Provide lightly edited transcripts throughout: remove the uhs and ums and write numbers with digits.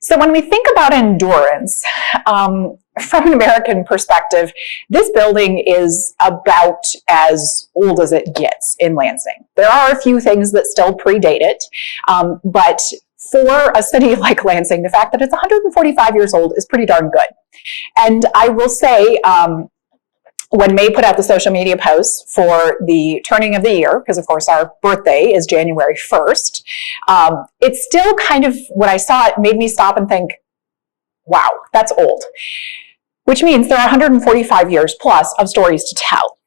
So when we think about endurance, from an American perspective, this building is about as old as it gets in Lansing. There are a few things that still predate it, but for a city like Lansing, the fact that it's 145 years old is pretty darn good. And I will say, when May put out the social media posts for the turning of the year, because of course our birthday is January 1st, it's still kind of, when I saw it, made me stop and think, wow, that's old. Which means there are 145 years plus of stories to tell.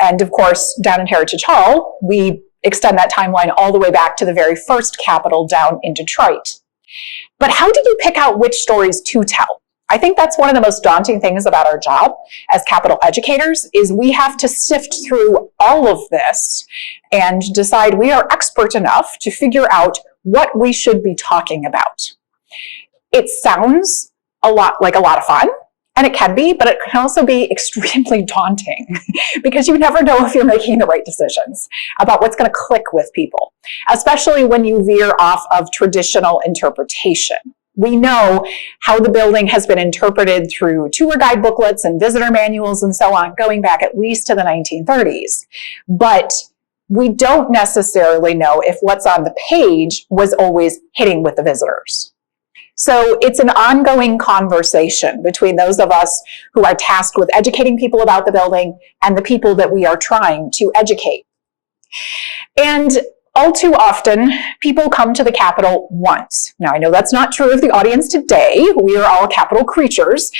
And of course, down in Heritage Hall, we extend that timeline all the way back to the very first Capitol down in Detroit. But how do you pick out which stories to tell? I think that's one of the most daunting things about our job as Capitol educators is we have to sift through all of this and decide we are expert enough to figure out what we should be talking about. It sounds like a lot of fun, and it can be, but it can also be extremely daunting because you never know if you're making the right decisions about what's going to click with people, especially when you veer off of traditional interpretation. We know how the building has been interpreted through tour guide booklets and visitor manuals and so on, going back at least to the 1930s. But we don't necessarily know if what's on the page was always hitting with the visitors. So it's an ongoing conversation between those of us who are tasked with educating people about the building and the people that we are trying to educate. And all too often, people come to the Capitol once. Now, I know that's not true of the audience today. We are all Capitol creatures,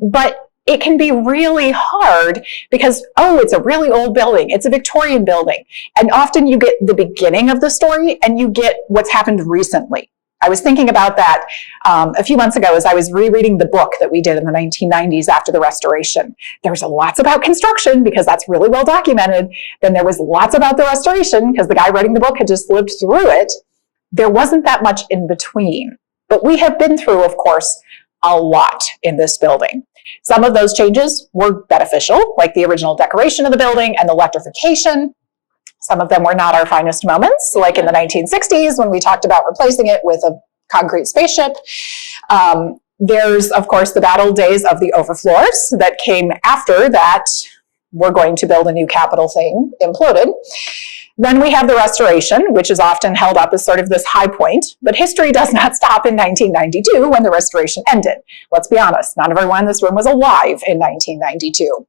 but it can be really hard because, oh, it's a really old building. It's a Victorian building. And often you get the beginning of the story and you get what's happened recently. I was thinking about that a few months ago as I was rereading the book that we did in the 1990s after the restoration. There's lots about construction because that's really well documented. Then there was lots about the restoration because the guy writing the book had just lived through it. There wasn't that much in between. But we have been through, of course, a lot in this building. Some of those changes were beneficial, like the original decoration of the building and the electrification. Some of them were not our finest moments, like in the 1960s when we talked about replacing it with a concrete spaceship. There's, of course, the bad old days of the overfloors that came after that we're going to build a new Capitol thing imploded. Then we have the restoration, which is often held up as sort of this high point, but history does not stop in 1992 when the restoration ended. Let's be honest, not everyone in this room was alive in 1992.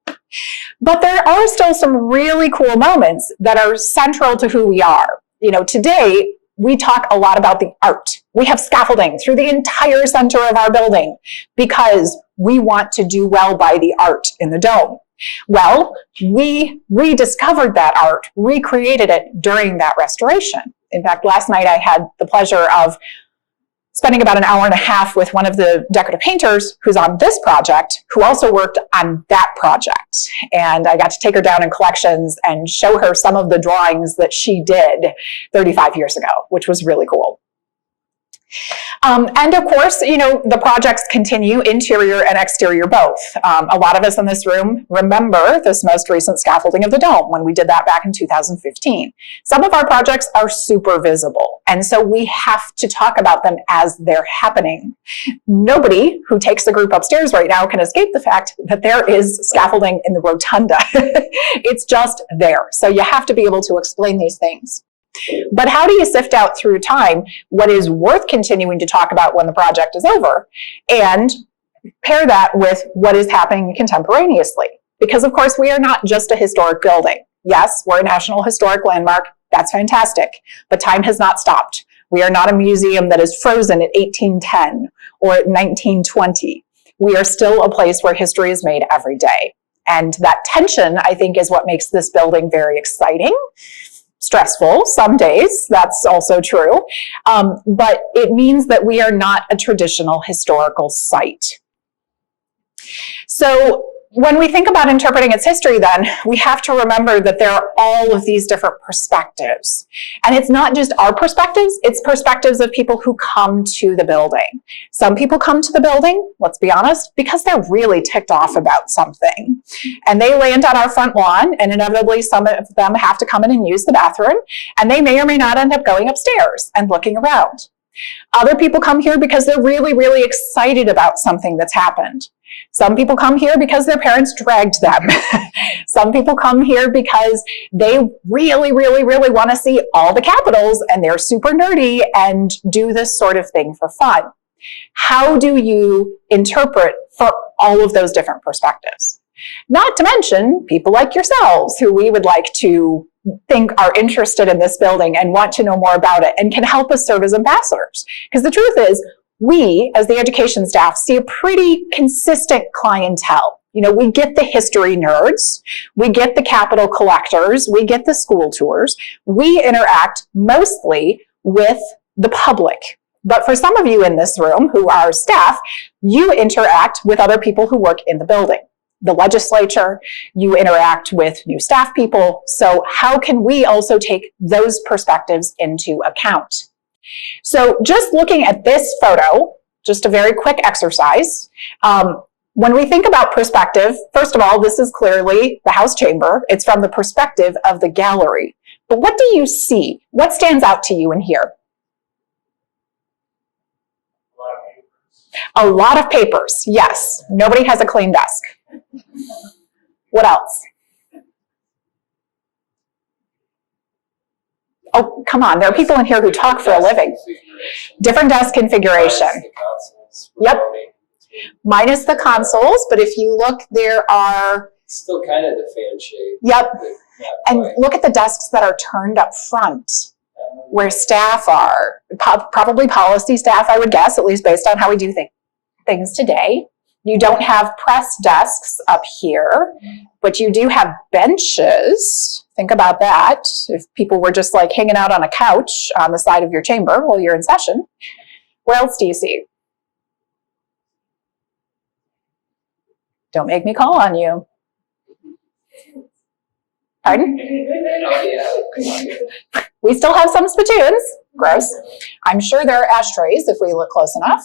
But there are still some really cool moments that are central to who we are. You know, today, we talk a lot about the art. We have scaffolding through the entire center of our building because we want to do well by the art in the dome. Well, we rediscovered that art, recreated it during that restoration. In fact, last night I had the pleasure of spending about an hour and a half with one of the decorative painters who's on this project, who also worked on that project. And I got to take her down in collections and show her some of the drawings that she did 35 years ago, which was really cool. And of course, you know, the projects continue, interior and exterior both. A lot of us in this room remember this most recent scaffolding of the dome when we did that back in 2015. Some of our projects are super visible, and so we have to talk about them as they're happening. Nobody who takes the group upstairs right now can escape the fact that there is scaffolding in the rotunda. It's just there. So you have to be able to explain these things. But how do you sift out through time what is worth continuing to talk about when the project is over and pair that with what is happening contemporaneously? Because of course we are not just a historic building. Yes, we're a National Historic Landmark. That's fantastic. But time has not stopped. We are not a museum that is frozen at 1810 or at 1920. We are still a place where history is made every day. And that tension, I think, is what makes this building very exciting. Stressful some days, that's also true, but it means that we are not a traditional historical site. So when we think about interpreting its history, then we have to remember that there are all of these different perspectives. And it's not just our perspectives, it's perspectives of people who come to the building. Some people come to the building, let's be honest, because they're really ticked off about something. And they land on our front lawn, and inevitably some of them have to come in and use the bathroom, and they may or may not end up going upstairs and looking around. Other people come here because they're really, really excited about something that's happened. Some people come here because their parents dragged them. Some people come here because they really, really, really want to see all the capitals and they're super nerdy and do this sort of thing for fun. How do you interpret for all of those different perspectives? Not to mention people like yourselves who we would like to think are interested in this building and want to know more about it and can help us serve as ambassadors. Because the truth is, we, as the education staff, see a pretty consistent clientele. You know, we get the history nerds, we get the capital collectors, we get the school tours. We interact mostly with the public. But for some of you in this room who are staff, you interact with other people who work in the building. The legislature, you interact with new staff people. So how can we also take those perspectives into account? So just looking at this photo, just a very quick exercise. When we think about perspective, first of all, this is clearly the House chamber. It's from the perspective of the gallery. But what do you see? What stands out to you in here? A lot of papers, yes. Nobody has a clean desk. What else? Oh, come on. There are people in here who talk for a living. Different desk configuration. Yep. Minus the consoles, but if you look, there are... Still kind of the fan shape. Yep. And look at the desks that are turned up front, where staff are. Probably policy staff, I would guess, at least based on how we do things today. You don't have press desks up here, but you do have benches. Think about that. If people were just like hanging out on a couch on the side of your chamber while you're in session. What else do you see? Don't make me call on you. Pardon? We still have some spittoons. Gross. I'm sure there are ashtrays if we look close enough.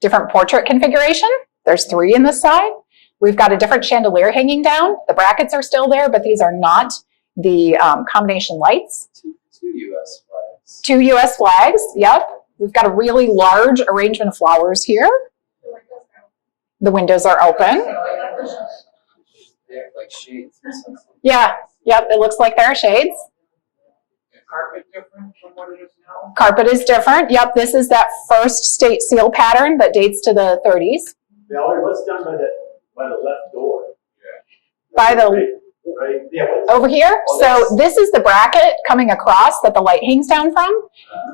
Different portrait configuration. There's 3 in this side. We've got a different chandelier hanging down. The brackets are still there, but these are not the combination lights. 2 U.S. flags. 2 U.S. flags, yep. We've got a really large arrangement of flowers here. The windows are open. They have like shades or something. Yeah, yep, it looks like there are shades. Carpet different from what it is now? Carpet is different. Yep, this is that first state seal pattern that dates to the 30s. Valerie, what's done by the left door? By the right? Yeah. over here. So this is the bracket coming across that the light hangs down from.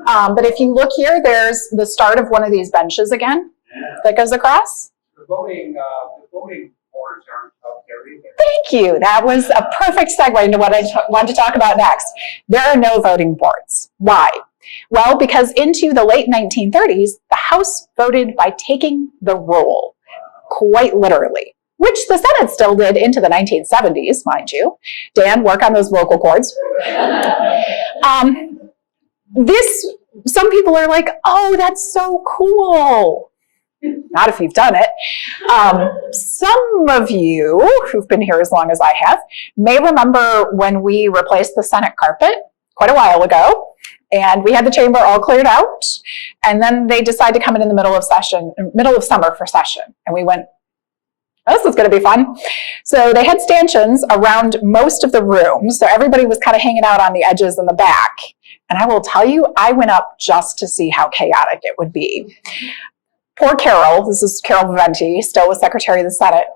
But if you look here, there's the start of one of these benches again that goes across. The voting boards aren't up there either. Thank you. That was a perfect segue into what I want to talk about next. There are no voting boards. Why? Well, because into the late 1930s, the House voted by taking the roll, quite literally, which the Senate still did into the 1970s, mind you. Dan, work on those vocal cords. Some people are like, oh, that's so cool. Not if you've done it. Some of you who've been here as long as I have may remember when we replaced the Senate carpet quite a while ago, and we had the chamber all cleared out, and then they decided to come in the middle of summer for session, and we went, oh, this is going to be fun. So they had stanchions around most of the rooms, so everybody was kind of hanging out on the edges in the back, and I will tell you, I went up just to see how chaotic it would be. Poor Carol, this is Carol Viventi, still was Secretary of the Senate,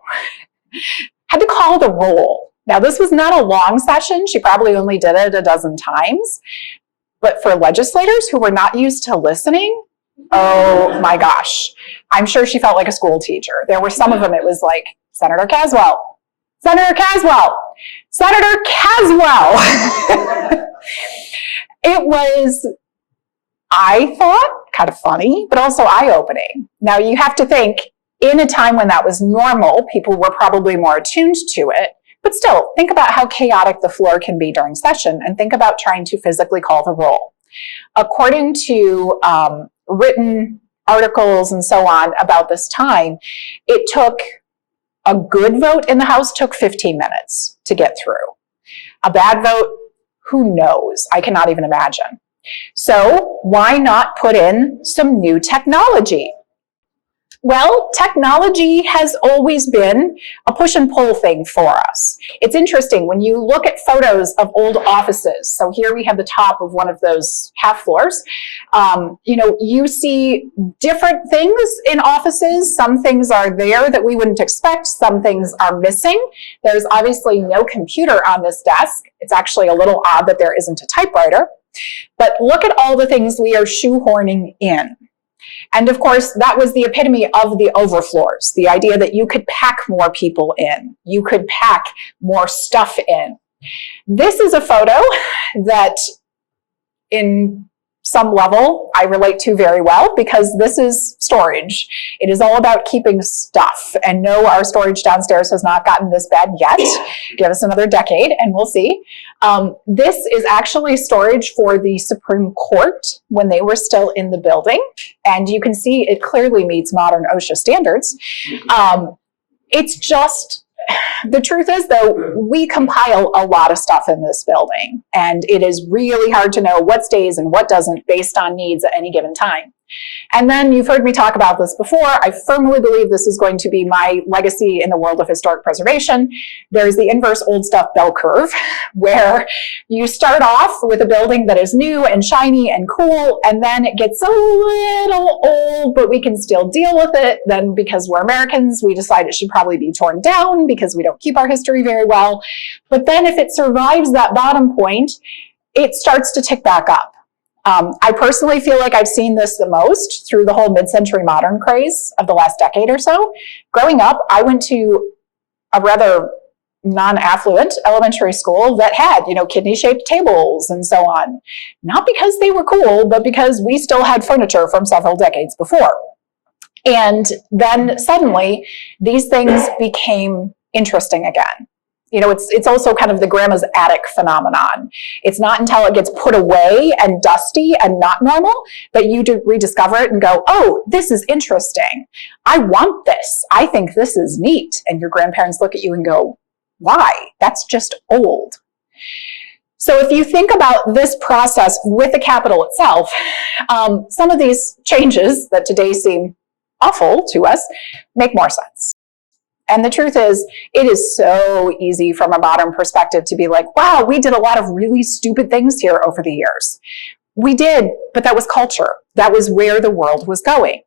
had to call the roll. Now, this was not a long session. She probably only did it a dozen times. But for legislators who were not used to listening, oh my gosh. I'm sure she felt like a school teacher. There were some of them, it was like, Senator Caswell, Senator Caswell, Senator Caswell. It was, I thought, kind of funny, but also eye-opening. Now, you have to think, in a time when that was normal, people were probably more attuned to it. But still, think about how chaotic the floor can be during session, and think about trying to physically call the roll. According to written articles and so on about this time, it took a good vote in the House took 15 minutes to get through. A bad vote, who knows? I cannot even imagine. So why not put in some new technology? Well, technology has always been a push and pull thing for us. It's interesting when you look at photos of old offices. So here we have the top of one of those half floors. You see different things in offices. Some things are there that we wouldn't expect. Some things are missing. There's obviously no computer on this desk. It's actually a little odd that there isn't a typewriter. But look at all the things we are shoehorning in. And of course, that was the epitome of the overfloors, the idea that you could pack more people in, you could pack more stuff in. This is a photo that in some level I relate to very well because this is storage. It is all about keeping stuff. And no, our storage downstairs has not gotten this bad yet. Give us another decade and we'll see. This is actually storage for the Supreme Court when they were still in the building. And you can see it clearly meets modern OSHA standards. It's just, the truth is, though, we compile a lot of stuff in this building, and it is really hard to know what stays and what doesn't based on needs at any given time. And then you've heard me talk about this before. I firmly believe this is going to be my legacy in the world of historic preservation. There's the inverse old stuff bell curve, where you start off with a building that is new and shiny and cool, and then it gets a little old, but we can still deal with it. Then because we're Americans, we decide it should probably be torn down because we don't keep our history very well. But then if it survives that bottom point, it starts to tick back up. I personally feel like I've seen this the most through the whole mid-century modern craze of the last decade or so. Growing up, I went to a rather non-affluent elementary school that had, kidney-shaped tables and so on. Not because they were cool, but because we still had furniture from several decades before. And then suddenly, these things became interesting again. It's also kind of the grandma's attic phenomenon. It's not until it gets put away and dusty and not normal that you rediscover it and go, oh, this is interesting. I want this. I think this is neat. And your grandparents look at you and go, why? That's just old. So if you think about this process with the Capitol itself, some of these changes that today seem awful to us make more sense. And the truth is, it is so easy from a modern perspective to be like, wow, we did a lot of really stupid things here over the years. We did, but that was culture. That was where the world was going.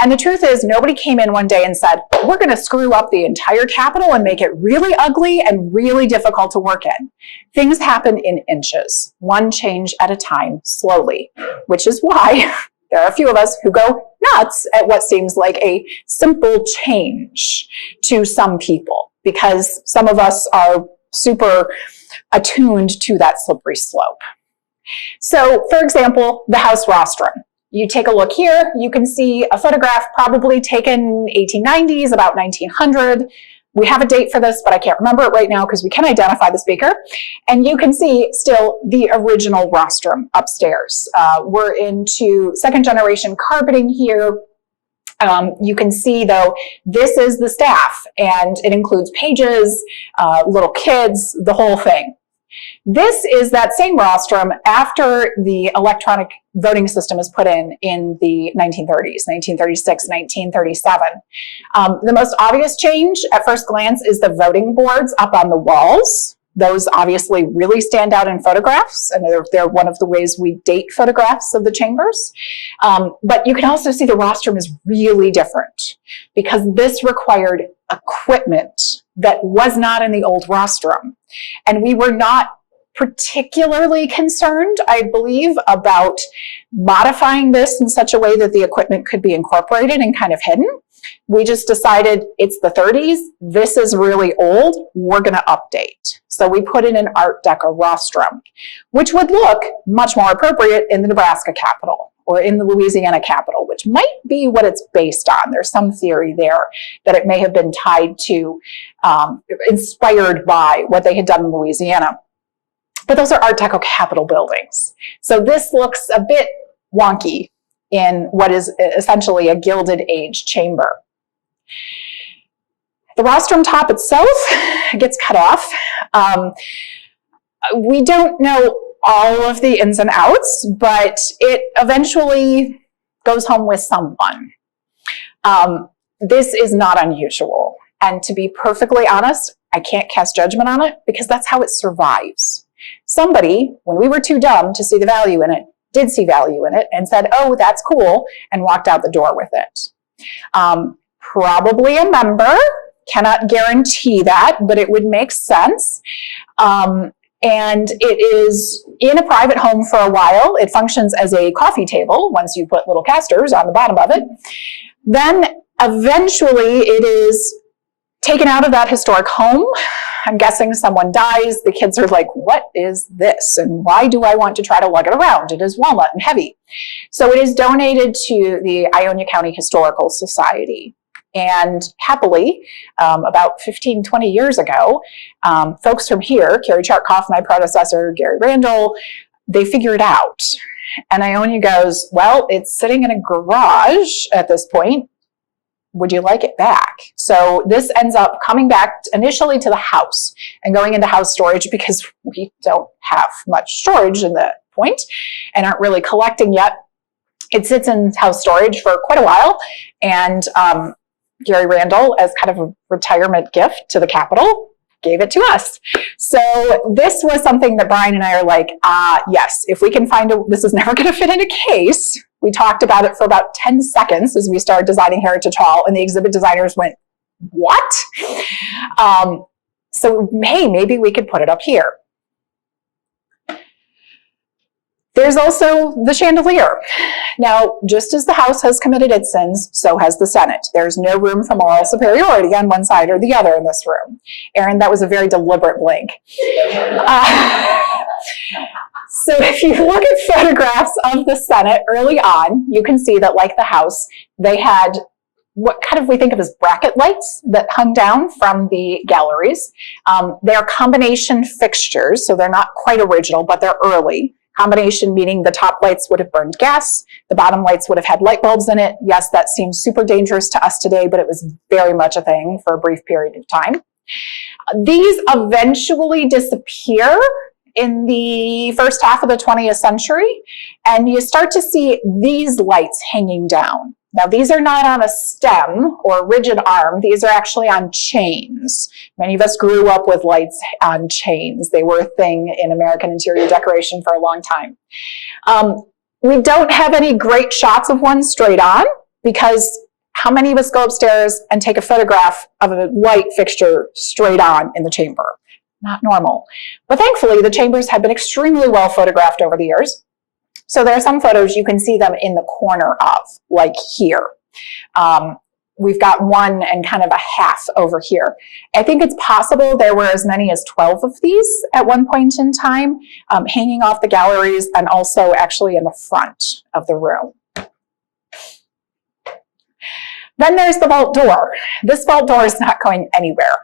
And the truth is, nobody came in one day and said, we're going to screw up the entire Capitol and make it really ugly and really difficult to work in. Things happen in inches, one change at a time, slowly, which is why there are a few of us who go nuts at what seems like a simple change to some people, because some of us are super attuned to that slippery slope. So, for example, the House rostrum. You take a look here, you can see a photograph probably taken 1890s, about 1900. We have a date for this, but I can't remember it right now because we can identify the speaker. And you can see still the original rostrum upstairs. We're into second generation carpeting here. You can see, though, this is the staff, and it includes pages, little kids, the whole thing. This is that same rostrum after the electronic voting system is put in the 1930s, 1936, 1937. The most obvious change at first glance is the voting boards up on the walls. Those obviously really stand out in photographs, and they're one of the ways we date photographs of the chambers. But you can also see the rostrum is really different because this required equipment that was not in the old rostrum. And we were not particularly concerned, I believe, about modifying this in such a way that the equipment could be incorporated and kind of hidden. We just decided it's the 30s, this is really old, we're going to update. So we put in an Art Deco rostrum, which would look much more appropriate in the Nebraska Capitol or in the Louisiana Capitol, which might be what it's based on. There's some theory there that it may have been tied to, inspired by what they had done in Louisiana. But those are Art Deco Capitol buildings. So this looks a bit wonky in what is essentially a Gilded Age chamber. The rostrum top itself gets cut off. We don't know all of the ins and outs, but it eventually goes home with someone. This is not unusual. And to be perfectly honest, I can't cast judgment on it because that's how it survives. Somebody, when we were too dumb to see the value in it, did see value in it and said, oh, that's cool, and walked out the door with it. Probably a member, cannot guarantee that, but it would make sense. And it is in a private home for a while. It functions as a coffee table once you put little casters on the bottom of it. Then eventually it is taken out of that historic home. I'm guessing someone dies. The kids are like, what is this? And why do I want to try to lug it around? It is walnut and heavy. So it is donated to the Ionia County Historical Society. And happily, about 15, 20 years ago, folks from here, Carrie Chartkoff, my predecessor, Gary Randall, they figured it out. And Ionia goes, well, it's sitting in a garage at this point. Would you like it back? So this ends up coming back initially to the house and going into house storage because we don't have much storage in that point and aren't really collecting yet. It sits in house storage for quite a while. And Gary Randall, as kind of a retirement gift to the Capitol, gave it to us. So this was something that Brian and I are like, yes, if we can find this is never going to fit in a case. We talked about it for about 10 seconds as we started designing Heritage Hall, and the exhibit designers went, what? So, hey, maybe we could put it up here. There's also the chandelier. Now, just as the House has committed its sins, so has the Senate. There's no room for moral superiority on one side or the other in this room. Aaron, that was a very deliberate blink. So if you look at photographs of the Senate early on, you can see that, like the House, they had what kind of we think of as bracket lights that hung down from the galleries. They're combination fixtures, so they're not quite original, but they're early. Combination meaning the top lights would have burned gas, the bottom lights would have had light bulbs in it. Yes, that seems super dangerous to us today, but it was very much a thing for a brief period of time. These eventually disappear in the first half of the 20th century, and you start to see these lights hanging down. Now, these are not on a stem or rigid arm. These are actually on chains. Many of us grew up with lights on chains. They were a thing in American interior decoration for a long time. We don't have any great shots of one straight on because how many of us go upstairs and take a photograph of a light fixture straight on in the chamber? Not normal. But thankfully, the chambers have been extremely well photographed over the years. So there are some photos you can see them in the corner of, like here. We've got one and kind of a half over here. I think it's possible there were as many as 12 of these at one point in time, hanging off the galleries and also actually in the front of the room. Then there's the vault door. This vault door is not going anywhere,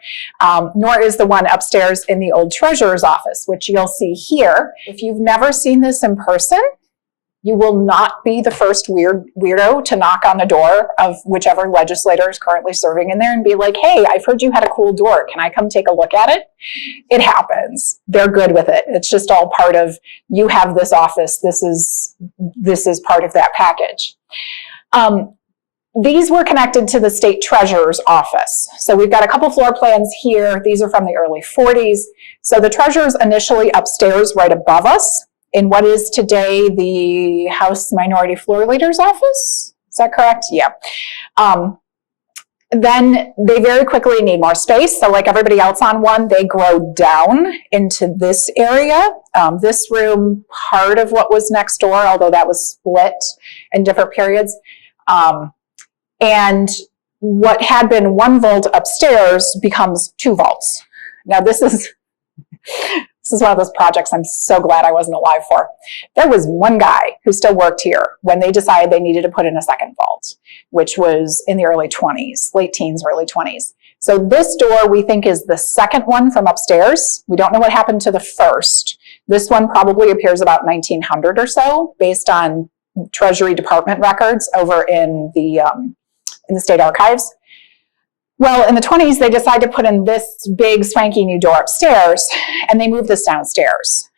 nor is the one upstairs in the old treasurer's office, which you'll see here. If you've never seen this in person, you will not be the first weirdo to knock on the door of whichever legislator is currently serving in there and be like, hey, I've heard you had a cool door. Can I come take a look at it? It happens. They're good with it. It's just all part of, you have this office. This is part of that package. These were connected to the state treasurer's office. So we've got a couple floor plans here. These are from the early 40s. So the treasurer's initially upstairs right above us in what is today the House Minority Floor Leader's office. Is that correct? Yeah. Then they very quickly need more space. So like everybody else on one, they grow down into this area. This room, part of what was next door, although that was split in different periods. And what had been one vault upstairs becomes two vaults. Now this is one of those projects I'm so glad I wasn't alive for. There was one guy who still worked here when they decided they needed to put in a second vault, which was in the early 20s, late teens, early 20s. So this door we think is the second one from upstairs. We don't know what happened to the first. This one probably appears about 1900 or so based on Treasury Department records over in the state archives. Well, in the 20s, they decided to put in this big swanky new door upstairs, and they moved this downstairs.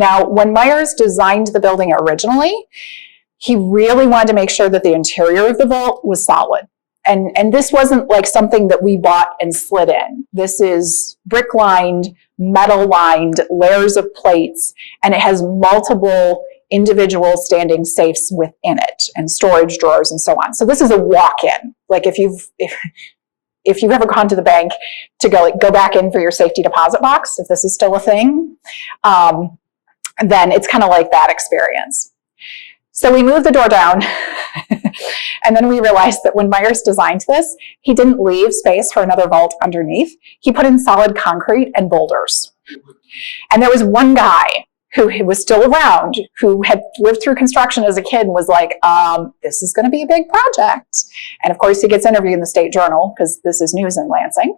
Now, when Myers designed the building originally, he really wanted to make sure that the interior of the vault was solid. And this wasn't like something that we bought and slid in. This is brick lined, metal lined, layers of plates, and it has multiple individual standing safes within it and storage drawers and so on. So this is a walk-in. Like if you've ever gone to the bank to go back in for your safety deposit box, if this is still a thing, then it's kind of like that experience. So we moved the door down, and then we realized that when Myers designed this, he didn't leave space for another vault underneath. He put in solid concrete and boulders. And there was one guy who was still around, who had lived through construction as a kid and was like, this is going to be a big project. And of course, he gets interviewed in the State Journal, because this is news in Lansing.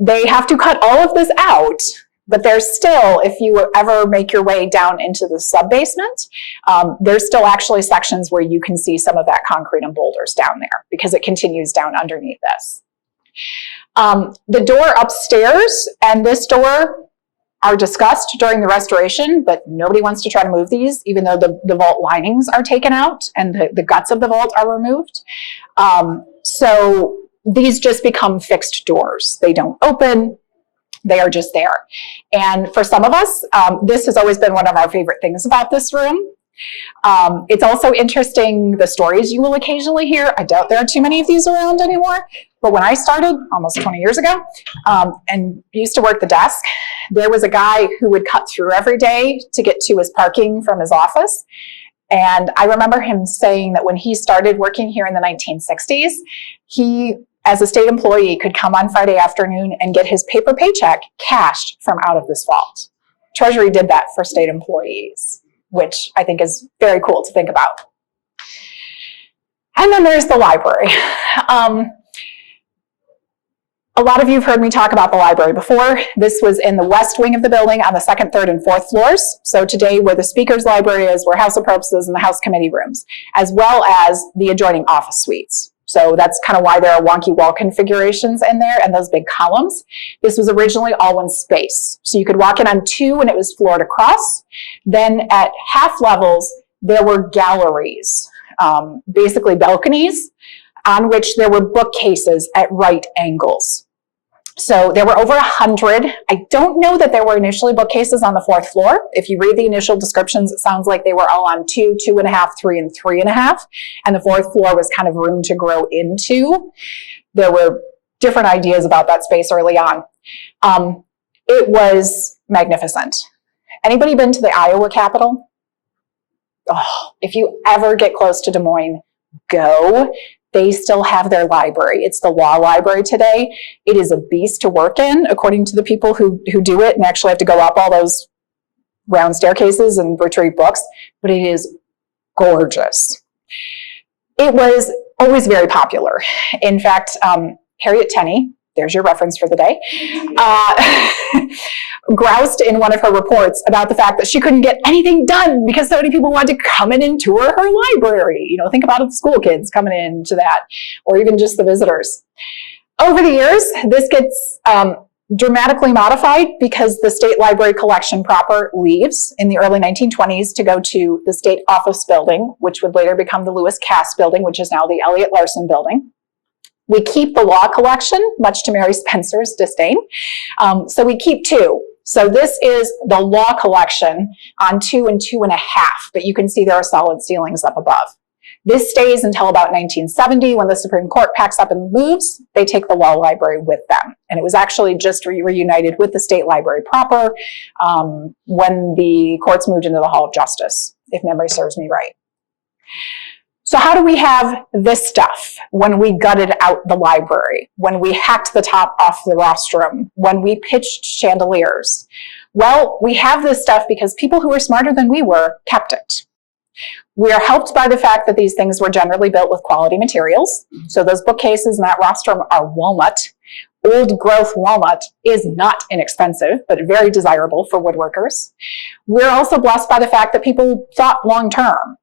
They have to cut all of this out. But there's still, if you ever make your way down into the sub-basement, there's still actually sections where you can see some of that concrete and boulders down there, because it continues down underneath this. The door upstairs and this door are discussed during the restoration, but nobody wants to try to move these, even though the vault linings are taken out and the guts of the vault are removed. So these just become fixed doors. They don't open. They are just there. And for some of us, this has always been one of our favorite things about this room. It's also interesting, the stories you will occasionally hear. I doubt there are too many of these around anymore. But when I started almost 20 years ago and used to work the desk, there was a guy who would cut through every day to get to his parking from his office. And I remember him saying that when he started working here in the 1960s, he, as a state employee, could come on Friday afternoon and get his paper paycheck cashed from out of this vault. Treasury did that for state employees, which I think is very cool to think about. And then there's the library. A lot of you have heard me talk about the library before. This was in the west wing of the building on the second, third, and fourth floors. So today, where the speaker's library is, where House of Purposes and the House committee rooms, as well as the adjoining office suites. So that's kind of why there are wonky wall configurations in there and those big columns. This was originally all one space. So you could walk in on two and it was floored across. Then at half levels, there were galleries, basically balconies, on which there were bookcases at right angles. So there were over 100. I don't know that there were initially bookcases on the fourth floor. If you read the initial descriptions, it sounds like they were all on 2, 2.5, 3, and 3.5. And the fourth floor was kind of room to grow into. There were different ideas about that space early on. It was magnificent. Anybody been to the Iowa Capitol? Oh, if you ever get close to Des Moines, go. They still have their library. It's the law library today. It is a beast to work in, according to the people who do it and actually have to go up all those round staircases and retrieve books, but it is gorgeous. It was always very popular. In fact, Harriet Tenney, there's your reference for the day, groused in one of her reports about the fact that she couldn't get anything done because so many people wanted to come in and tour her library. You know, think about the school kids coming into that, or even just the visitors. Over the years, this gets dramatically modified because the state library collection proper leaves in the early 1920s to go to the state office building, which would later become the Lewis Cass building, which is now the Elliott Larson building. We keep the law collection, much to Mary Spencer's disdain. So we keep two. So this is the law collection on 2 and 2.5, but you can see there are solid ceilings up above. This stays until about 1970 when the Supreme Court packs up and moves. They take the law library with them. And it was actually just reunited with the state library proper when the courts moved into the Hall of Justice, if memory serves me right. So how do we have this stuff when we gutted out the library, when we hacked the top off the rostrum, when we pitched chandeliers? Well, we have this stuff because people who were smarter than we were kept it. We are helped by the fact that these things were generally built with quality materials. So those bookcases and that rostrum are walnut. Old growth walnut is not inexpensive, but very desirable for woodworkers. We're also blessed by the fact that people thought long term.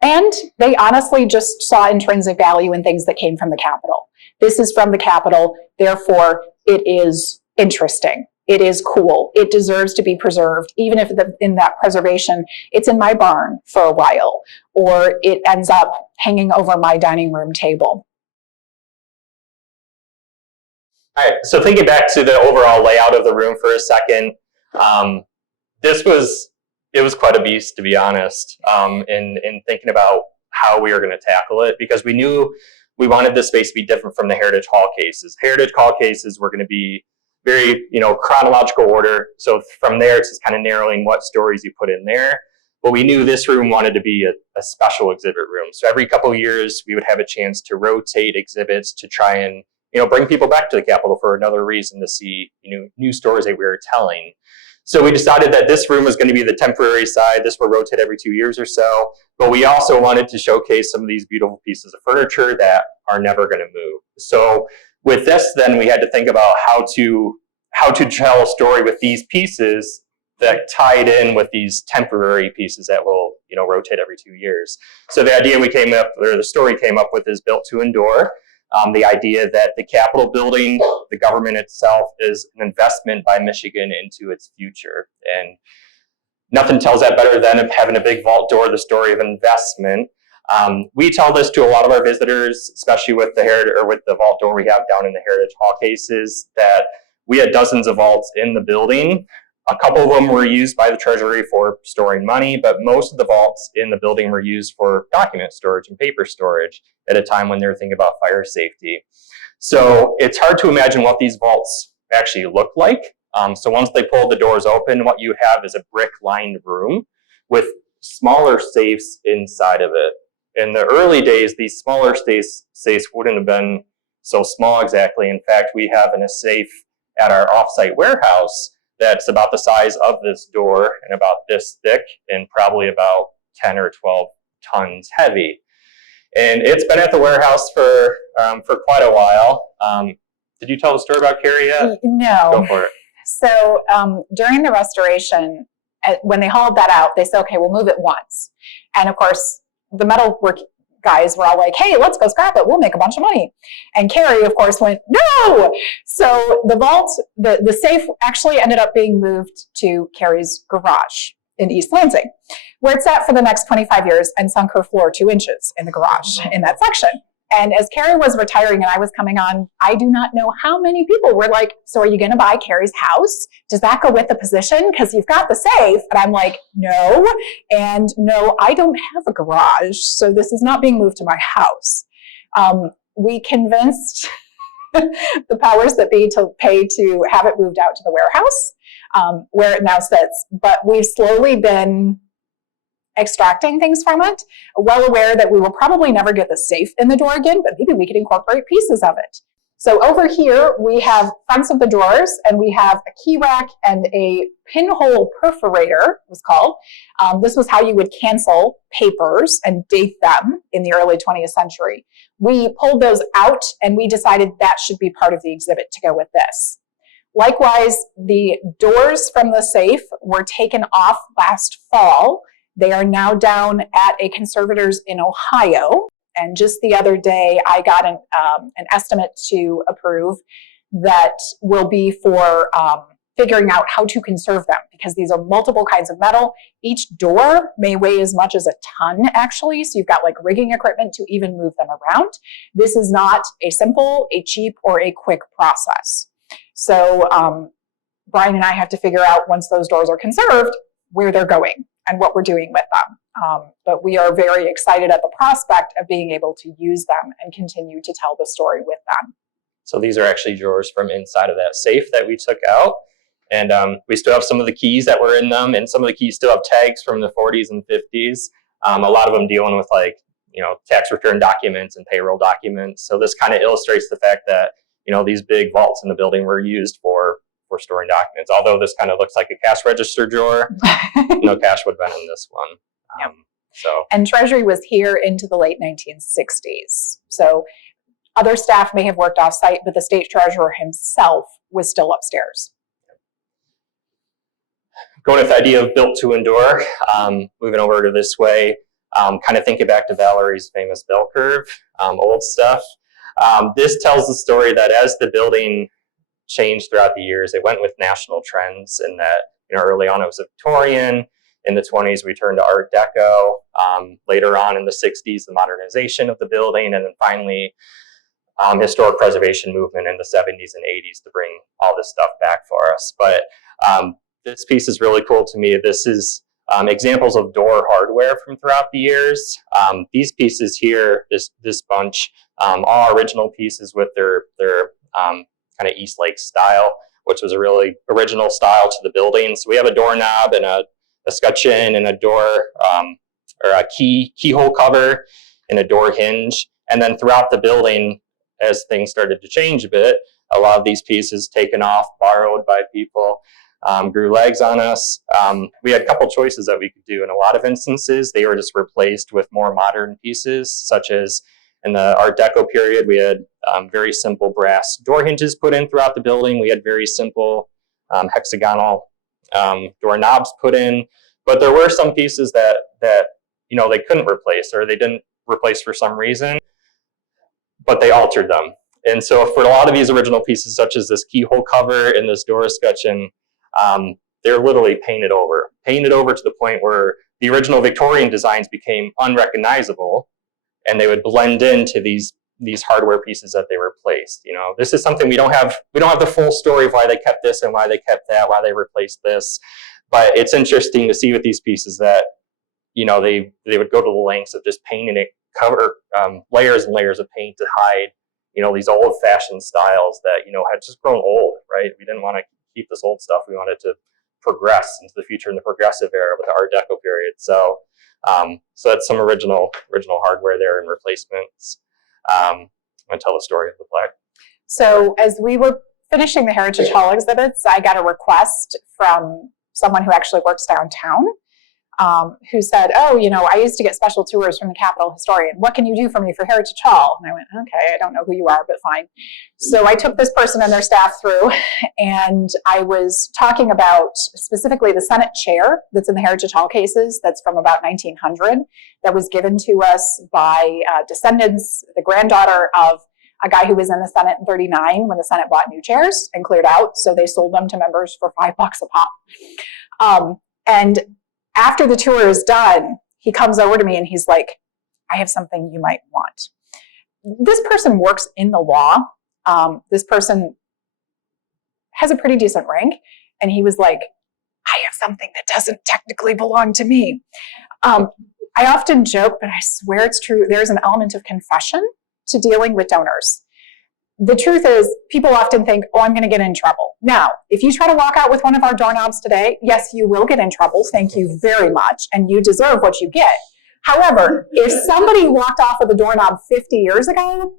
And they honestly just saw intrinsic value in things that came from the Capitol. This is from the Capitol, therefore it is interesting. It is cool. It deserves to be preserved, even if in that preservation, it's in my barn for a while, or it ends up hanging over my dining room table. All right, so thinking back to the overall layout of the room for a second, it was quite a beast, to be honest, in thinking about how we were going to tackle it, because we knew we wanted this space to be different from the Heritage Hall cases. Heritage Hall cases were going to be very, chronological order. So from there, it's just kind of narrowing what stories you put in there. But we knew this room wanted to be a special exhibit room. So every couple of years, we would have a chance to rotate exhibits to try and, bring people back to the Capitol for another reason to see, new stories that we were telling. So we decided that this room was going to be the temporary side. This will rotate every 2 years or so. But we also wanted to showcase some of these beautiful pieces of furniture that are never going to move. So with this, then we had to think about how to tell a story with these pieces that tied in with these temporary pieces that will, rotate every 2 years. So the idea the story came up with is Built to Endure. The idea that the Capitol building, the government itself, is an investment by Michigan into its future. And nothing tells that better than having a big vault door, the story of investment. We tell this to a lot of our visitors, especially with the vault door we have down in the Heritage Hall cases, that we had dozens of vaults in the building. A couple of them were used by the Treasury for storing money, but most of the vaults in the building were used for document storage and paper storage at a time when they were thinking about fire safety. So it's hard to imagine what these vaults actually look like. So once they pulled the doors open, what you have is a brick-lined room with smaller safes inside of it. In the early days, these smaller safes wouldn't have been so small exactly. In fact, we have a safe at our offsite warehouse that's about the size of this door and about this thick and probably about 10 or 12 tons heavy. And it's been at the warehouse for quite a while. Did you tell the story about Carrie yet? No. Go for it. So during the restoration, when they hauled that out, they said, okay, we'll move it once. And of course, the metalwork guys were all like, hey, let's go scrap it. We'll make a bunch of money. And Carrie, of course, went, no. So the vault, the safe actually ended up being moved to Carrie's garage in East Lansing, where it's at for the next 25 years and sunk her floor 2 inches in the garage in that section. And as Carrie was retiring and I was coming on, I do not know how many people were like, so are you going to buy Carrie's house? Does that go with the position? Because you've got the safe. And I'm like, no. And no, I don't have a garage. So this is not being moved to my house. We convinced the powers that be to pay to have it moved out to the warehouse, where it now sits. But we've slowly been extracting things from it, well aware that we will probably never get the safe in the door again, but maybe we could incorporate pieces of it. So over here, we have fronts of the drawers, and we have a key rack and a pinhole perforator, it was called. This was how you would cancel papers and date them in the early 20th century. We pulled those out, and we decided that should be part of the exhibit to go with this. Likewise, the doors from the safe were taken off last fall. They are now down at a conservator's in Ohio. And just the other day, I got an estimate to approve that will be for figuring out how to conserve them, because these are multiple kinds of metal. Each door may weigh as much as a ton, actually. So you've got like rigging equipment to even move them around. This is not a simple, a cheap, or a quick process. So Brian and I have to figure out, once those doors are conserved, where they're going and what we're doing with them. But we are very excited at the prospect of being able to use them and continue to tell the story with them. So these are actually drawers from inside of that safe that we took out. And we still have some of the keys that were in them, and some of the keys still have tags from the 40s and 50s. A lot of them dealing with tax return documents and payroll documents. So this kind of illustrates the fact that, these big vaults in the building were used for storing documents. Although this kind of looks like a cash register drawer, no cash would have been in this one. Yep. So. And Treasury was here into the late 1960s. So other staff may have worked off-site, but the state treasurer himself was still upstairs. Going with the idea of Built to Endure, moving over to this way, kind of thinking back to Valerie's famous bell curve, old stuff. This tells the story that as the building changed throughout the years. It went with national trends in that, early on it was Victorian. In the 20s, we turned to Art Deco. Later on in the 60s, the modernization of the building, and then finally, historic preservation movement in the 70s and 80s to bring all this stuff back for us. But this piece is really cool to me. This is examples of door hardware from throughout the years. These pieces here, this bunch, all original pieces with their kind of East Lake style, which was a really original style to the building. So we have a doorknob and a scutcheon and a door or a keyhole cover and a door hinge. And then throughout the building, as things started to change a bit, a lot of these pieces taken off, borrowed by people, grew legs on us. We had a couple choices that we could do. In a lot of instances, they were just replaced with more modern pieces, such as in the Art Deco period, we had very simple brass door hinges put in throughout the building. We had very simple hexagonal door knobs put in. But there were some pieces that they couldn't replace, or they didn't replace for some reason, but they altered them. And so for a lot of these original pieces, such as this keyhole cover and this door escutcheon, they're literally painted over to the point where the original Victorian designs became unrecognizable, and they would blend into these hardware pieces that they replaced. This is something we don't have the full story of why they kept this and why they kept that, why they replaced this. But it's interesting to see with these pieces that, they would go to the lengths of just painting it, cover layers and layers of paint to hide, these old-fashioned styles that, had just grown old, right? We didn't want to keep this old stuff. We wanted to progress into the future in the progressive era with the Art Deco period. So that's some original hardware there and replacements. I'm going to tell the story of the plaque. So as we were finishing the Heritage Hall exhibits, I got a request from someone who actually works downtown, who said, I used to get special tours from the Capitol historian. What can you do for me for Heritage Hall? And I went, okay, I don't know who you are, but fine. So I took this person and their staff through, and I was talking about specifically the Senate chair that's in the Heritage Hall cases, that's from about 1900, that was given to us by descendants, the granddaughter of a guy who was in the Senate in 39 when the Senate bought new chairs and cleared out. So they sold them to members for $5 a pop. And after the tour is done, he comes over to me and he's like, I have something you might want. This person works in the law. This person has a pretty decent rank. And he was like, I have something that doesn't technically belong to me. I often joke, but I swear it's true. There's an element of confession to dealing with donors. The truth is, people often think, I'm going to get in trouble. Now, if you try to walk out with one of our doorknobs today, yes, you will get in trouble. Thank you very much. And you deserve what you get. However, if somebody walked off with a doorknob 50 years ago,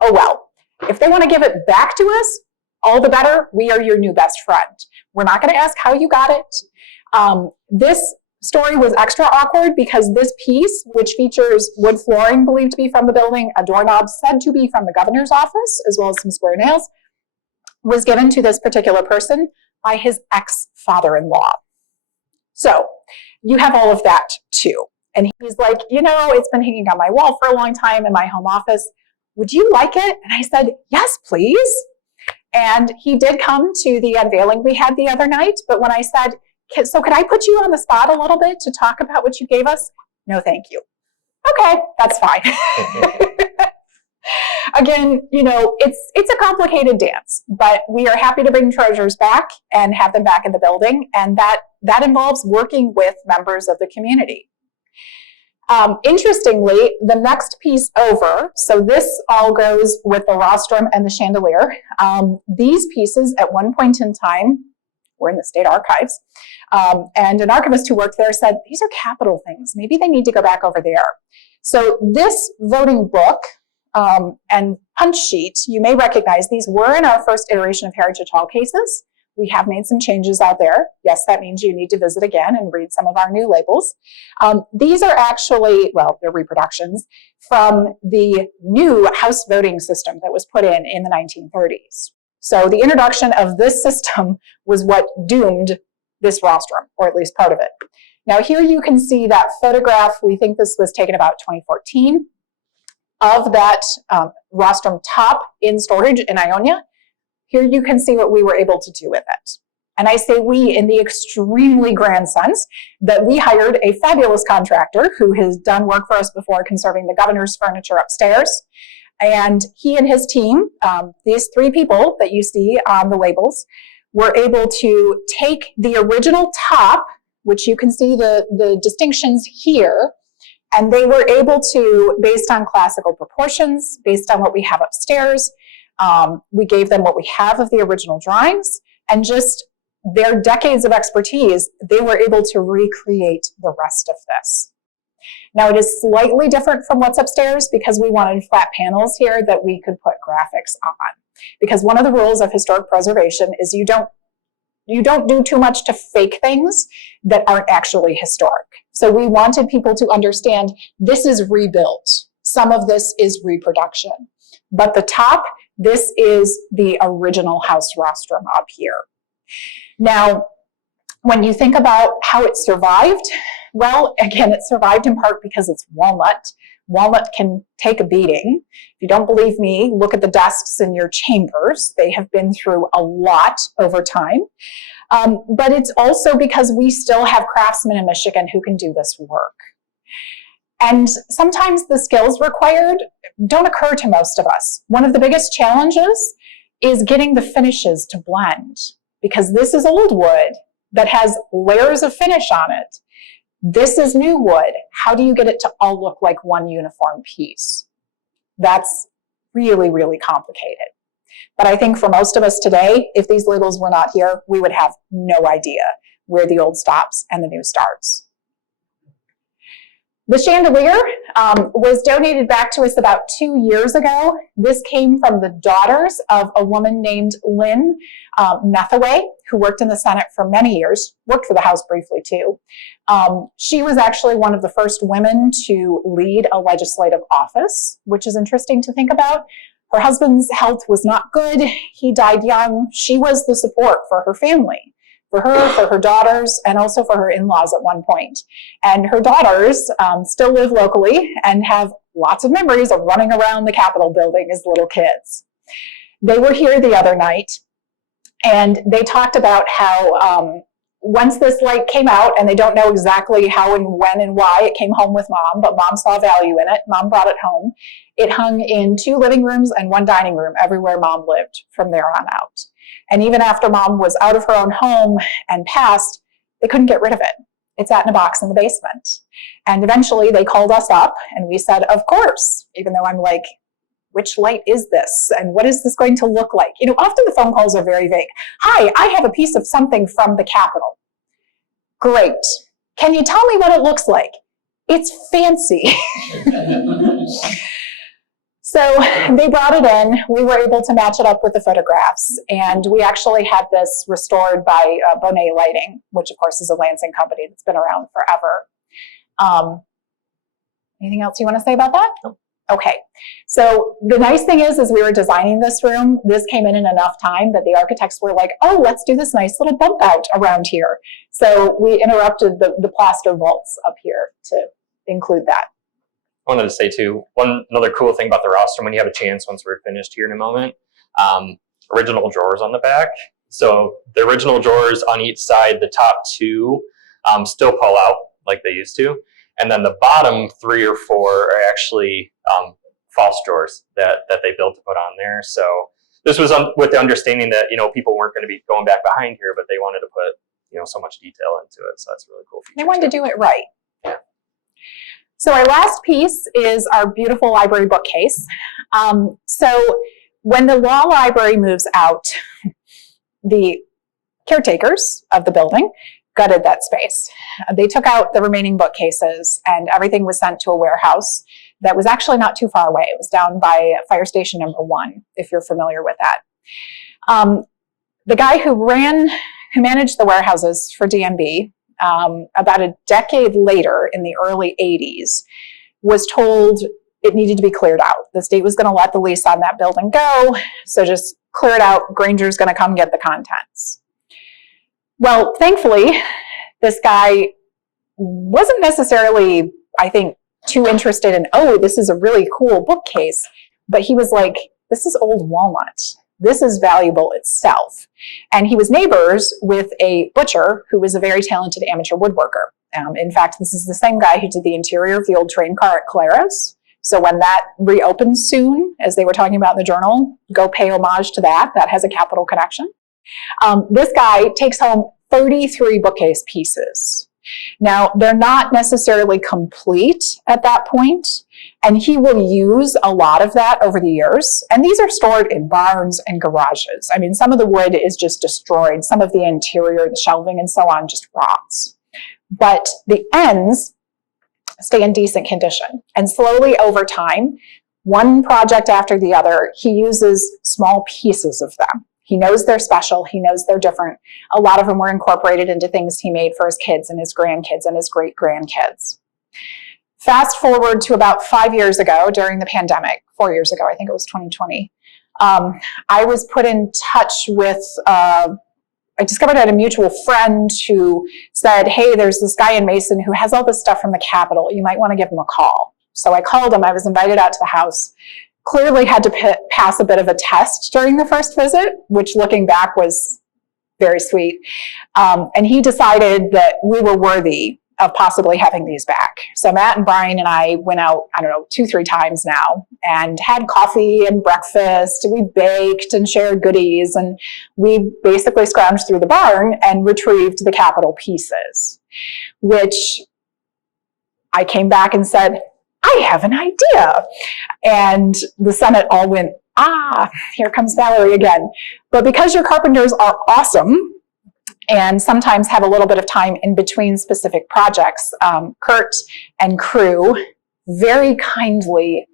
oh well. If they want to give it back to us, all the better. We are your new best friend. We're not going to ask how you got it. This story was extra awkward because this piece, which features wood flooring believed to be from the building, a doorknob said to be from the governor's office, as well as some square nails, was given to this particular person by his ex-father-in-law. So you have all of that too. And he's like, it's been hanging on my wall for a long time in my home office. Would you like it? And I said, yes, please. And he did come to the unveiling we had the other night. But when I said, so could I put you on the spot a little bit to talk about what you gave us? No, thank you. Okay, that's fine. Again, it's a complicated dance, but we are happy to bring treasures back and have them back in the building. And that involves working with members of the community. Interestingly, the next piece over, so this all goes with the rostrum and the chandelier. These pieces at one point in time were in the state archives. And an archivist who worked there said, these are capital things. Maybe they need to go back over there. So this voting book and punch sheet, you may recognize these were in our first iteration of Heritage Hall cases. We have made some changes out there. Yes, that means you need to visit again and read some of our new labels. These are actually, they're reproductions from the new House voting system that was put in the 1930s. So the introduction of this system was what doomed this rostrum, or at least part of it. Now here you can see that photograph. We think this was taken about 2014 of that rostrum top in storage in Ionia. Here you can see what we were able to do with it. And I say we in the extremely grand sense that we hired a fabulous contractor who has done work for us before conserving the governor's furniture upstairs. And he and his team, these 3 people that you see on the labels, were able to take the original top, which you can see the distinctions here, and they were able to, based on classical proportions, based on what we have upstairs, we gave them what we have of the original drawings, and just their decades of expertise, they were able to recreate the rest of this. Now it is slightly different from what's upstairs because we wanted flat panels here that we could put graphics on. Because one of the rules of historic preservation is you don't do too much to fake things that aren't actually historic. So we wanted people to understand this is rebuilt. Some of this is reproduction. But the top, this is the original house rostrum up here. Now, when you think about how it survived, well, again, it survived in part because it's walnut. Walnut can take a beating. If you don't believe me, look at the desks in your chambers. They have been through a lot over time. But it's also because we still have craftsmen in Michigan who can do this work. And sometimes the skills required don't occur to most of us. One of the biggest challenges is getting the finishes to blend, because this is old wood that has layers of finish on it. This is new wood. How do you get it to all look like one uniform piece? That's really, really complicated. But I think for most of us today, if these labels were not here, we would have no idea where the old stops and the new starts. The chandelier was donated back to us about 2 years ago. This came from the daughters of a woman named Lynn Nethaway, who worked in the Senate for many years, worked for the House briefly too. She was actually one of the first women to lead a legislative office, which is interesting to think about. Her husband's health was not good. He died young. She was the support for her family, for her daughters, and also for her in-laws at one point. And her daughters still live locally and have lots of memories of running around the Capitol building as little kids. They were here the other night, and they talked about how once this light came out, and they don't know exactly how and when and why it came home with Mom, but Mom saw value in it. Mom brought it home. It hung in 2 living rooms and 1 dining room everywhere Mom lived from there on out. And even after Mom was out of her own home and passed, they couldn't get rid of it. It sat in a box in the basement. And eventually they called us up and we said, of course, even though I'm like, which light is this? And what is this going to look like? You know, often the phone calls are very vague. Hi, I have a piece of something from the Capitol. Great. Can you tell me what it looks like? It's fancy. So they brought it in. We were able to match it up with the photographs. And we actually had this restored by Bonet Lighting, which of course is a Lansing company that's been around forever. Anything else you want to say about that? No. Okay. So the nice thing is we were designing this room, this came in enough time that the architects were like, oh, let's do this nice little bump out around here. So we interrupted the plaster vaults up here to include that. I wanted to say too, another cool thing about the rostrum, when you have a chance, once we're finished here in a moment, original drawers on the back. So the original drawers on each side, the top 2 still pull out like they used to. And then the bottom 3 or 4 are actually false drawers that they built to put on there. So this was with the understanding that, you know, people weren't going to be going back behind here, but they wanted to put, you know, so much detail into it. So that's really cool. They wanted to do it right. So our last piece is our beautiful library bookcase. So when the law library moves out, the caretakers of the building gutted that space. They took out the remaining bookcases and everything was sent to a warehouse that was actually not too far away. It was down by Fire Station number 1, if you're familiar with that. The guy who managed the warehouses for DMB, about a decade later in the early 80s, was told it needed to be cleared out. The state was going to let the lease on that building go, so just clear it out. Granger's going to come get the contents. Well, thankfully, this guy wasn't necessarily, I think, too interested in, oh, this is a really cool bookcase, but he was like, this is old walnut. this is valuable itself. And he was neighbors with a butcher who was a very talented amateur woodworker. In fact, this is the same guy who did the interior of the old train car at Claris. So when that reopens soon, as they were talking about in the journal, go pay homage to that. That has a capital connection. This guy takes home 33 bookcase pieces. Now, they're not necessarily complete at that point, and he will use a lot of that over the years. And these are stored in barns and garages. I mean, some of the wood is just destroyed. Some of the interior, the shelving and so on, just rots. But the ends stay in decent condition. And slowly over time, one project after the other, he uses small pieces of them. He knows they're special. He knows they're different. A lot of them were incorporated into things he made for his kids and his grandkids and his great-grandkids. Fast forward to about 5 years ago during the pandemic, 4 years ago, I think it was 2020, I was put in touch with, I discovered I had a mutual friend who said, hey, there's this guy in Mason who has all this stuff from the Capitol. You might want to give him a call. So I called him. I was invited out to the house. Clearly had to pass a bit of a test during the first visit, which looking back was very sweet. And he decided that we were worthy of possibly having these back. So Matt and Brian and I went out, 2-3 times now and had coffee and breakfast. We baked and shared goodies, and we basically scrounged through the barn and retrieved the Capitol pieces, which I came back and said, I have an idea. And the Senate all went, here comes Valerie again. But because your carpenters are awesome and sometimes have a little bit of time in between specific projects, Kurt and crew very kindly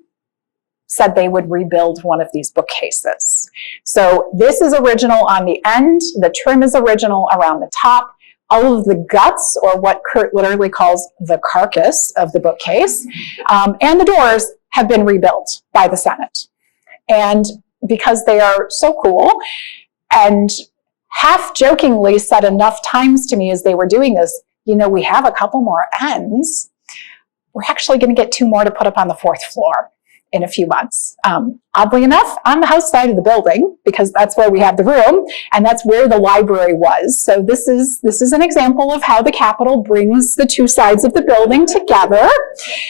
said they would rebuild one of these bookcases. So this is original on the end. The trim is original around the top. All of the guts, or what Kurt literally calls the carcass of the bookcase, and the doors have been rebuilt by the Senate. And because they are so cool, and half jokingly said enough times to me as they were doing this, we have a couple more ends. We're actually going to get 2 more to put up on the 4th floor in a few months. Oddly enough, on the house side of the building, because that's where we have the room, and that's where the library was. So this is an example of how the Capitol brings the 2 sides of the building together.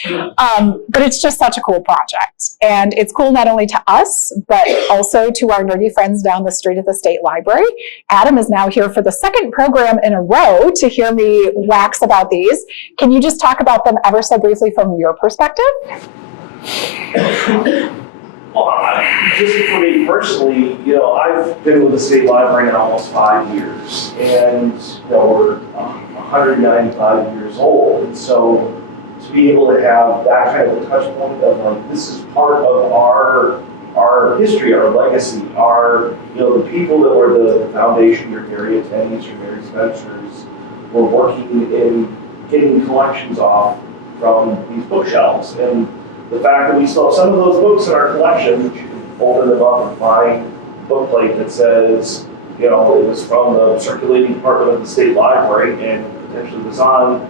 But it's just such a cool project. And it's cool not only to us, but also to our nerdy friends down the street at the State Library. Adam is now here for the 2nd program in a row to hear me wax about these. Can you just talk about them ever so briefly from your perspective? Well, just for me personally, I've been with the State Library now almost 5 years, and we're 195 years old, and so to be able to have that kind of a touch point of this is part of our history, our legacy, the people that were the foundation, your Mary Attendees, your Mary Spencers, were working in getting collections off from these bookshelves. And the fact that we still have some of those books in our collection, you can open them up and find a bookplate that says, it was from the circulating department of the State Library and potentially was on,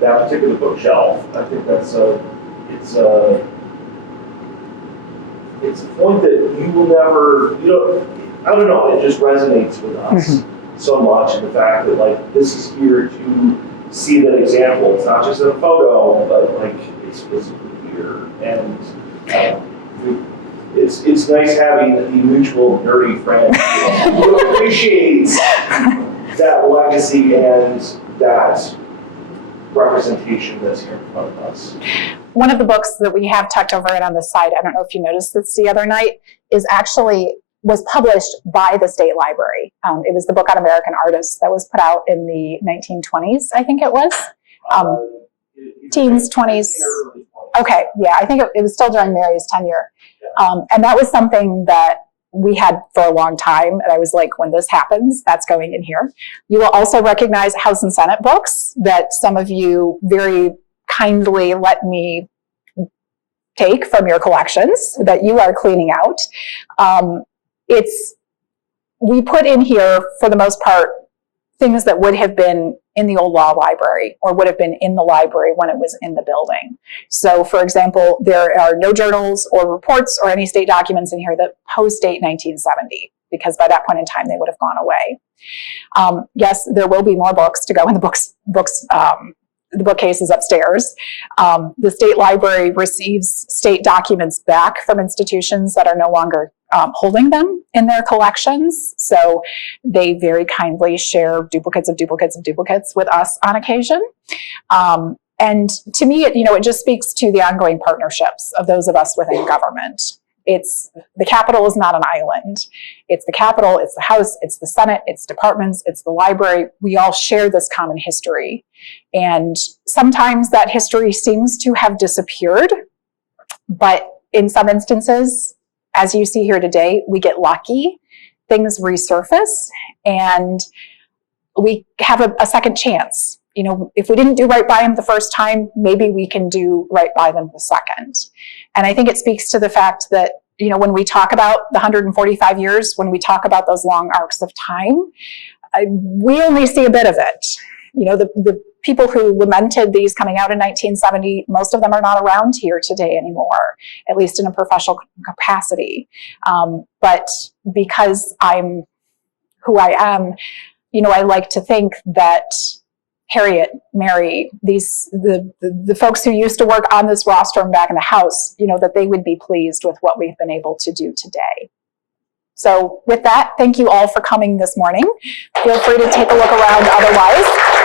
that particular bookshelf. I think it's a point that you will never, I don't know, it just resonates with us so much, and the fact that this is here to see that example. It's not just in a photo, but it's physically here, and it's nice having the mutual nerdy friend who appreciates that legacy and that representation that's here in front of us. One of the books that we have tucked over it on the side, I don't know if you noticed this the other night, was published by the State Library. It was the book on American artists that was put out in the 1920s, I think it was. Teens, 20s. Okay, yeah, I think it was still during Mary's tenure. And that was something that we had for a long time. And I was like, when this happens, that's going in here. You will also recognize House and Senate books that some of you very kindly let me take from your collections that you are cleaning out. We put in here, for the most part, things that would have been in the old law library or would have been in the library when it was in the building. So, for example, there are no journals or reports or any state documents in here that post-date 1970, because by that point in time, they would have gone away. Yes, there will be more books to go in the bookcases upstairs. The state library receives state documents back from institutions that are no longer holding them in their collections. So they very kindly share duplicates of duplicates of duplicates with us on occasion. And to me, it just speaks to the ongoing partnerships of those of us within government. The Capitol is not an island. It's the Capitol, it's the House, it's the Senate, it's departments, it's the library. We all share this common history. And sometimes that history seems to have disappeared, but in some instances, as you see here today, we get lucky, things resurface, and we have a second chance. If we didn't do right by them the first time, maybe we can do right by them the second. And I think it speaks to the fact that, when we talk about the 145 years, when we talk about those long arcs of time, we only see a bit of it. The people who lamented these coming out in 1970, most of them are not around here today anymore, at least in a professional capacity. But because I'm who I am, I like to think that Harriet, Mary, the folks who used to work on this rostrum back in the House, that they would be pleased with what we've been able to do today. So with that, thank you all for coming this morning. Feel free to take a look around otherwise.